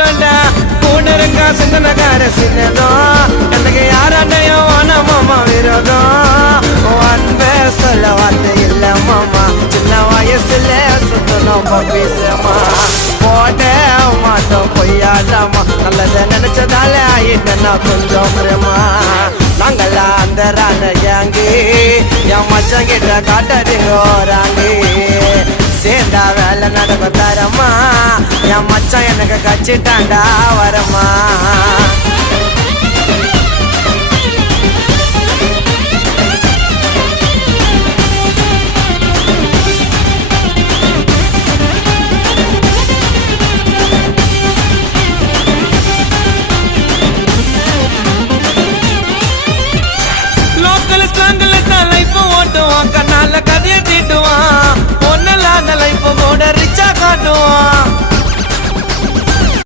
மாட்டோண்டா கூட இருக்கா சிந்தனக்கார சின்னதும் எனக்கு யாராண்டையும் வான மாமா விரோதம் அன்பே சொல்ல வார்த்தை இல்ல மாமா சின்ன வயசுல சுத்தணும் பேசுமா போட மாட்டோம் பொய்யாடாமா நல்லத நினைச்சதால ஆயிட்டா கொஞ்சம் பிரமா நாங்களா அந்த ராண ஏங்கி என் மச்சம் கிட்ட காட்டறீங்க ஓராங்கி சேர்ந்தா வேலை நடக்கும் தரமா என் மச்சான் எனக்கு கச்சிட்டாண்டா வரமா கண்ணால கதையை தீட்டுவான் ஒன்னில்லாத லைஃப் கூட ரிச்சா காட்டுவான்